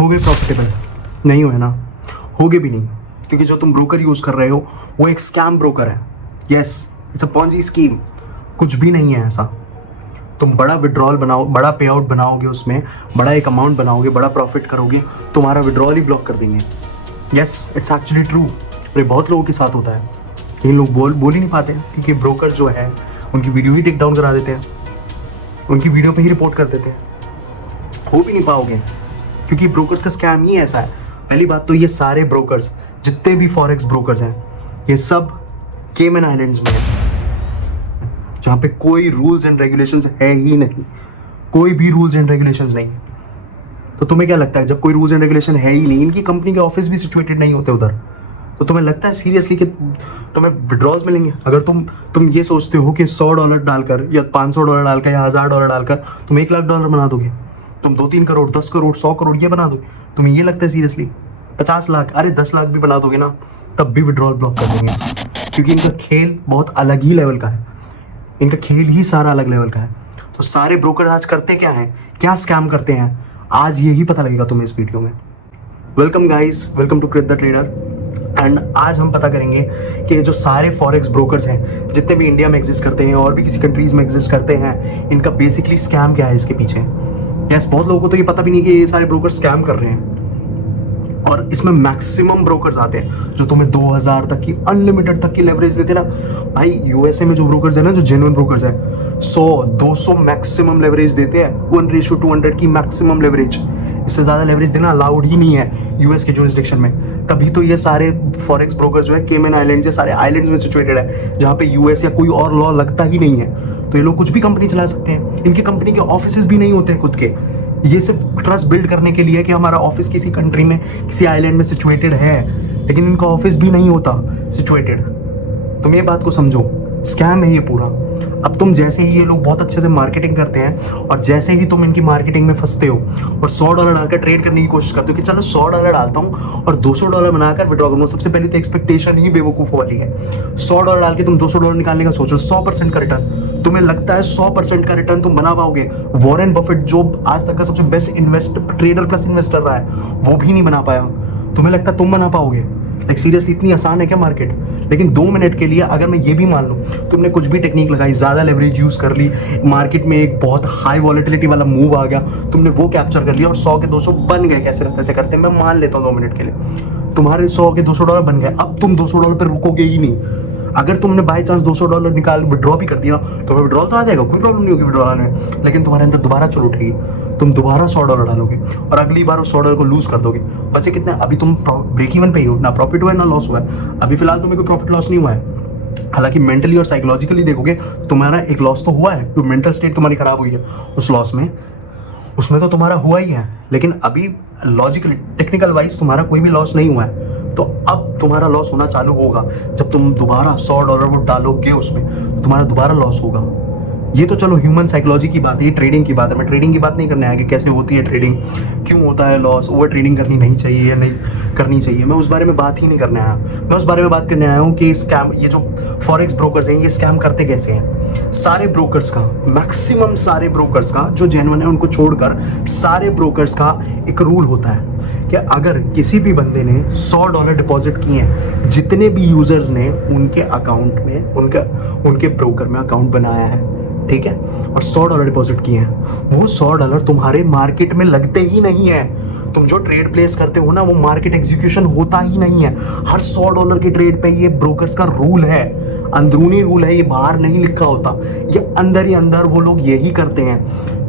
हो गए प्रॉफिटेबल? नहीं हुए ना, होगे भी नहीं, क्योंकि जो तुम ब्रोकर यूज़ कर रहे हो वो एक स्कैम ब्रोकर है। Yes, it's a Ponzi scheme, कुछ भी नहीं है ऐसा। तुम बड़ा विड्रॉल बनाओ, बड़ा पे आउट बनाओगे, उसमें बड़ा एक अमाउंट बनाओगे, बड़ा प्रॉफिट करोगे, तुम्हारा विड्रॉल ही ब्लॉक कर देंगे। Yes, it's actually true. ये बहुत लोगों के साथ होता है, लेकिन लोग बोल ही नहीं पाते हैं, क्योंकि ब्रोकर जो है उनकी वीडियो ही टेक डाउन करा देते हैं, उनकी वीडियो पे ही रिपोर्ट कर देते हैं। हो भी नहीं पाओगे, क्योंकि ब्रोकर्स का स्कैम ही ऐसा है। पहली बात तो ये सारे ब्रोकर्स, जितने भी फॉरेक्स ब्रोकर्स हैं, ये सब केमन आइलैंड्स में है, जहाँ पे कोई रूल्स एंड रेगुलेशंस है ही नहीं, कोई भी रूल्स एंड रेगुलेशंस नहीं। तो तुम्हें क्या लगता है, जब कोई रूल्स एंड रेगुलेशन है ही नहीं, इनकी कंपनी के ऑफिस भी सिचुएटेड नहीं होते उधर, तो तुम्हें लगता है सीरियसली कि तुम्हें विड्रॉल्स मिलेंगे? अगर तुम ये सोचते हो कि $100 डालकर या $500 डालकर या $1000 डालकर तुम $1,00,000 बना दोगे, तुम 2-3 करोड़, 10 करोड़, 100 करोड़ ये बना दोगे, तुम्हें ये लगता है सीरियसली? 50 लाख, अरे 10 लाख भी बना दोगे ना, तब भी विड्रॉल ब्लॉक कर देंगे, क्योंकि इनका खेल बहुत अलग ही लेवल का है, इनका खेल ही सारा अलग लेवल का है। तो सारे ब्रोकर आज करते क्या हैं, क्या स्कैम करते हैं, आज यही पता लगेगा तुम्हें इस वीडियो में। Welcome guys, welcome to create the trader. And आज हम पता करेंगे कि जो सारे फॉरेक्स ब्रोकर्स हैं, जितने भी इंडिया में एग्जिस्ट करते हैं और भी किसी कंट्रीज में एग्जिस्ट करते हैं, इनका बेसिकली स्कैम क्या है इसके पीछे। यस, बहुत लोगों को तो ये पता भी नहीं कि ये सारे ब्रोकर स्कैम कर रहे हैं। और इसमें मैक्सिमम ब्रोकर्स आते हैं जो तुम्हें 2000 तक की अनलिमिटेड तक की लेवरेज देते हैं ना भाई। यूएसए में जो ब्रोकर्स है ना, जो जेन्युइन ब्रोकर्स है, 100-200 मैक्सिमम लेवरेज देते हैं, 1:200 की मैक्सिमम लेवरेज। इससे ज़्यादा लेवरेज देना अलाउड ही नहीं है यूएस के जुरिस्डिक्शन में। तभी तो ये सारे फॉरेक्स ब्रोकर जो है केमन आइलैंड्स या सारे आइलैंड्स में सिचुएटेड है, जहाँ पे यूएस या कोई और लॉ लगता ही नहीं है। तो ये लोग कुछ भी कंपनी चला सकते हैं, इनकी कंपनी के ऑफिस भी नहीं होते हैं खुद के। ये सिर्फ ट्रस्ट बिल्ड करने के लिए कि हमारा ऑफिस किसी कंट्री में, किसी आइलैंड में सिचुएटेड है, लेकिन इनका ऑफिस भी नहीं होता सिचुएटेड। तुम ये बात को समझो, स्कैम है ये पूरा। अब तुम जैसे ही, ये लोग बहुत अच्छे से मार्केटिंग करते हैं, और जैसे ही तुम इनकी मार्केटिंग में फंसते हो और $100 डालकर ट्रेड करने की कोशिश करते हो कि चलो $100 डालता हूँ और $200 बनाकर विड्रॉ करूँगा, सबसे पहले तो एक्सपेक्टेशन ही बेवकूफ़ वाली है। $100 डाल के तुम $200 निकालने का सोचो, 100% का रिटर्न। तुम्हें लगता है 100% का रिटर्न तुम बना पाओगे? वॉरेन बफेट जो आज तक का सबसे बेस्ट ट्रेडर प्लस इन्वेस्टर रहा है, वो भी नहीं बना पाया। तुम्हें लगता है तुम बना पाओगे? लाइक सीरियसली, इतनी आसान है क्या मार्केट? लेकिन 2 मिनट के लिए अगर मैं ये भी मान लूँ, तुमने कुछ भी टेक्निक लगाई, ज़्यादा लेवरेज यूज़ कर ली, मार्केट में एक बहुत हाई वॉलेटिलिटी वाला मूव आ गया, तुमने वो कैप्चर कर लिया और 100 के 200 बन गए, कैसे कैसे करते हैं, मैं मान लेता हूँ 2 मिनट के लिए तुम्हारे 100 के $200 बन गए। अब तुम $200 पर रुकोगे ही नहीं। अगर तुमने बाई चांस $200 निकाल विड्रॉ भी कर दिया ना, तो विड्रॉल तो आ जाएगा, कोई प्रॉब्लम नहीं होगी विड्रॉल आने में, लेकिन तुम्हारे अंदर दोबारा चल उठेगी, तुम दोबारा $100 डालोगे और अगली बार उस $100 को लूज कर दोगे। बचे कितने? अभी तुम ब्रेक इवन पे ही हो, ना प्रॉफिट हुआ है ना लॉस हुआ है। अभी फिलहाल तुम्हें कोई प्रॉफिट लॉस नहीं हुआ है। हालांकि मेंटली और साइकोलॉजिकली देखोगे तुम्हारा एक लॉस तो हुआ है, जो मेंटल स्टेट तुम्हारी खराब हुई है उस लॉस में, उसमें तो तुम्हारा हुआ ही है। लेकिन अभी लॉजिकली, टेक्निकल वाइज तुम्हारा कोई भी लॉस नहीं हुआ है। तो अब तुम्हारा लॉस होना चालू होगा जब तुम दोबारा $100 वो डालोगे उसमें, तो तुम्हारा दोबारा लॉस होगा। ये तो चलो ह्यूमन साइकोलॉजी की बात है, ये ट्रेडिंग की बात है। मैं ट्रेडिंग की बात नहीं करने आया कि कैसे होती है ट्रेडिंग, क्यों होता है लॉस, ओवर ट्रेडिंग करनी नहीं चाहिए या नहीं करनी चाहिए, मैं उस बारे में बात ही नहीं करने आया। मैं उस बारे में बात करने आया हूँ कि स्कैम, ये जो फॉरेक्स ब्रोकर्स हैं, ये स्कैम करते कैसे हैं। सारे ब्रोकर्स का, मैक्सिमम सारे ब्रोकर्स का, जो जेन्युइन है उनको छोड़कर सारे ब्रोकर्स का एक रूल होता है कि अगर किसी भी बंदे ने $100 डिपॉजिट किए हैं, जितने भी यूजर्स ने उनके अकाउंट में, उनके ब्रोकर में अकाउंट बनाया है, ठीक है, और $100 डिपॉजिट किए हैं, वो $100 तुम्हारे मार्केट में लगते ही नहीं है। तुम जो ट्रेड प्लेस करते हो ना, वो मार्केट एग्जीक्यूशन होता ही नहीं है। हर $100 की ट्रेड पे ये ब्रोकर्स का रूल है, अंदरूनी रूल है, ये बाहर नहीं लिखा होता, ये अंदर ही अंदर वो लोग यही करते हैं,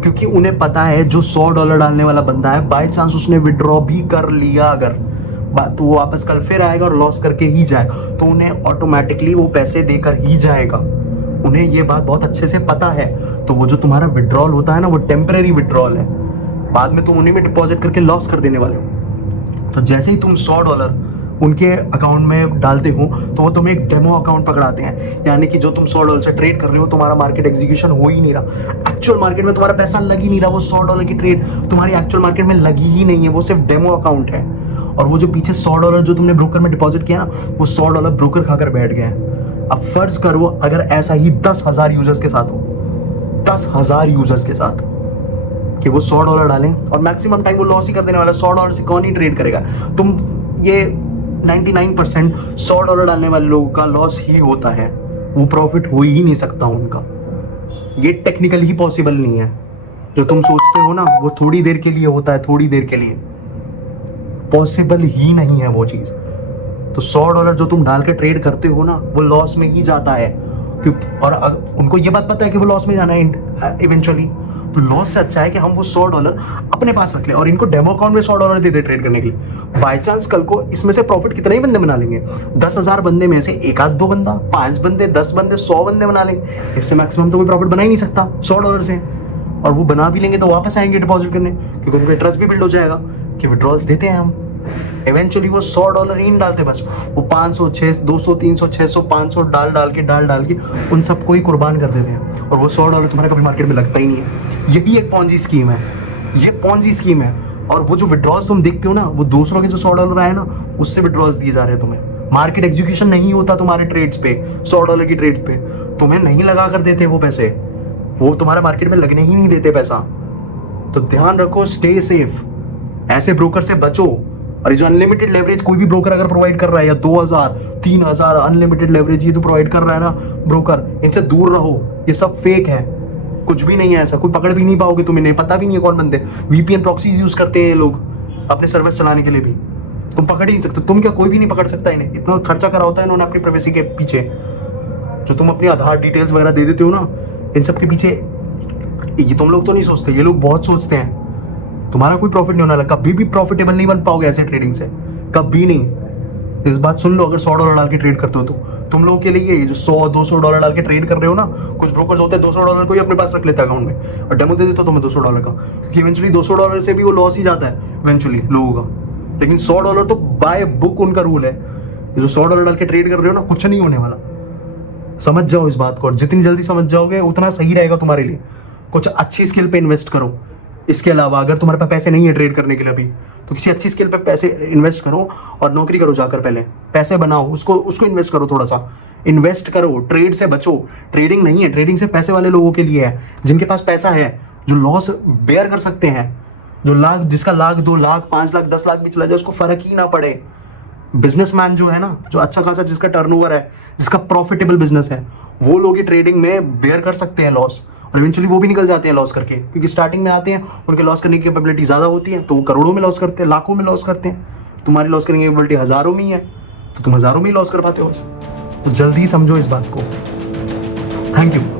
क्योंकि उन्हें पता है जो $100 डालने वाला बंदा है, बाय चांस उसने विड्रॉ भी कर लिया अगर, तो वो वापस कल फिर आएगा और लॉस करके ही जाए, तो उन्हें ऑटोमेटिकली वो पैसे देकर ही जाएगा। उन्हें ये बात बहुत अच्छे से पता है। तो वो जो तुम्हारा विड्रॉल होता है ना, वो टेम्परेरी विड्रॉल है, बाद में तुम उन्हीं में डिपॉजिट करके लॉस कर देने वाले हो। तो जैसे ही तुम $100 उनके अकाउंट में डालते हो, तो वो तुम्हें एक डेमो अकाउंट पकड़ाते हैं, यानी कि जो तुम $100 से ट्रेड कर रहे हो, तुम्हारा मार्केट एग्जीक्यूशन हो ही नहीं रहा, एक्चुअल मार्केट में तुम्हारा पैसा लग ही नहीं रहा, वो $100 की ट्रेड तुम्हारी एक्चुअल मार्केट में लगी ही नहीं है, वो सिर्फ डेमो अकाउंट है। और वो जो पीछे $100 जो तुमने ब्रोकर में डिपॉजिट किया ना, वो $100 ब्रोकर खाकर बैठ गए। अब फर्ज करो अगर ऐसा ही 10,000 यूजर्स के साथ हो, 10,000 यूजर्स के साथ, कि वो $100 डालें और मैक्सिमम टाइम वो लॉस ही कर देने वाला। $100 से कौन ही ट्रेड करेगा। तुम ये 99% $100 डालने वाले लोगों का लॉस ही होता है, वो प्रॉफिट हो ही नहीं सकता उनका। ये टेक्निकल ही पॉसिबल नहीं है। जो तुम सोचते हो ना वो थोड़ी देर के लिए होता है, थोड़ी देर के लिए, पॉसिबल ही नहीं है वो चीज़। तो $100 जो तुम डाल के ट्रेड करते हो ना वो लॉस में ही जाता है, क्योंकि और उनको ये बात पता है कि वो लॉस में जाना है इवेंचुअली। तो लॉस से अच्छा है कि हम वो $100 अपने पास रख लें और इनको डेमो अकाउंट में $100 दे दे ट्रेड करने के लिए। बाय चांस कल को इसमें से प्रॉफिट कितने ही बंदे बना लेंगे, 10,000 बंदे में से एक आध दो बंदा, 5 बंदे, 10 बंदे, 100 बंदे बना लेंगे। इससे मैक्सिमम तो कोई प्रॉफिट बना ही नहीं सकता $100 से। और वो बना भी लेंगे तो वापस आएंगे डिपॉजिट करने, क्योंकि उनको ट्रस्ट भी बिल्ड हो जाएगा कि विड्रॉल्स देते हैं हम। इवेंचुअली वो $100 ही नहीं डालते, बस वो 500, 600, 200, 300, 600, 500 डाल के उन सबको ही कुर्बान कर देते हैं। और वो $100 तुम्हारे कभी मार्केट में लगता ही नहीं है। यही एक पॉन्जी स्कीम है, ये पॉन्जी स्कीम है। और वो जो विड्रॉल्स तुम देखते हो ना, वो दूसरों के जो $100 आए ना उससे विड्रॉल्स दिए जा रहे हैं तुम्हें। मार्केट एग्जीक्यूशन नहीं होता तुम्हारे ट्रेड्स पे, $100 की ट्रेड्स पे तुम्हें नहीं लगा कर देते वो पैसे, वो तुम्हारे मार्केट में लगने ही नहीं देते पैसा। तो ध्यान रखो, स्टे सेफ, ऐसे ब्रोकर से बचो। और ये जो अनलिमिटेड लेवरेज कोई भी ब्रोकर अगर प्रोवाइड कर रहा है, या 2,000 3,000 अनलिमिटेड लेवरेज ये जो प्रोवाइड कर रहा है ना ब्रोकर, इनसे दूर रहो। ये सब फेक है, कुछ भी नहीं है ऐसा, कोई पकड़ भी नहीं पाओगे, तुम्हें नहीं पता भी नहीं है कौन बंदे। VPN प्रॉक्सीज यूज करते हैं ये लोग अपने सर्विस चलाने के लिए भी, तुम पकड़ ही नहीं सकते। तुम क्या, कोई भी नहीं पकड़ सकता इन्हें, इतना खर्चा करा होता है इन्होंने अपनी प्राइवेसी के पीछे। जो तुम अपनी आधार डिटेल्स वगैरह दे देते हो ना, इन सब के पीछे ये तुम लोग तो नहीं सोचते, ये लोग बहुत सोचते हैं। तुम्हारा कोई प्रॉफिट नहीं होने वाला, कभी भी प्रॉफिटेबल नहीं बन पाओगे ऐसे ट्रेडिंग से, कभी नहीं। इस बात सुन लो, अगर $100 डाल के ट्रेड करते हो तो तुम लोगों के लिए ये जो $100-200 डाल के ट्रेड कर रहे हो ना, कुछ ब्रोकर्स होते हैं $200 को ही अपने पास रख लेता है अकाउंट में और डेमो दे देते हो तुम्हें $200 का, क्योंकि इवेंचुअली $200 से भी वो लॉस ही जाता है इवेंचुअली लोगों का। लेकिन $100 तो बाय बुक उनका रूल है। ये जो $100 डाल के ट्रेड कर रहे हो ना, कुछ नहीं होने वाला। समझ जाओ इस बात को, और जितनी जल्दी समझ जाओगे उतना सही रहेगा तुम्हारे लिए। कुछ अच्छी स्किल पे इन्वेस्ट करो। इसके अलावा अगर तुम्हारे पास पैसे नहीं है ट्रेड करने के लिए अभी, तो किसी अच्छी स्किल पे पैसे इन्वेस्ट करो और नौकरी करो जाकर, पहले पैसे बनाओ, उसको इन्वेस्ट करो, थोड़ा सा इन्वेस्ट करो। ट्रेड से बचो, ट्रेडिंग नहीं है, ट्रेडिंग से पैसे वाले लोगों के लिए है, जिनके पास पैसा है, जो लॉस बेयर कर सकते हैं, जो जिसका लाख 2 लाख 5 लाख 10 लाख भी चला जाए उसको फर्क ही ना पड़े। बिजनेसमैन जो है ना, जो अच्छा खासा जिसका टर्नओवर है, जिसका प्रॉफिटेबल बिजनेस है, वो लोग ही ट्रेडिंग में बेयर कर सकते हैं लॉस, और इवेंचुअली वो भी निकल जाते हैं लॉस करके, क्योंकि स्टार्टिंग में आते हैं, उनके लॉस करने की कैपेबिलिटी ज़्यादा होती है, तो वो करोड़ों में लॉस करते हैं, लाखों में लॉस करते हैं। तुम्हारी लॉस करने की कैपेबिलिटी हज़ारों में ही है, तो तुम हज़ारों में ही लॉस कर पाते हो बस। तो जल्दी समझो इस बात को। Thank you.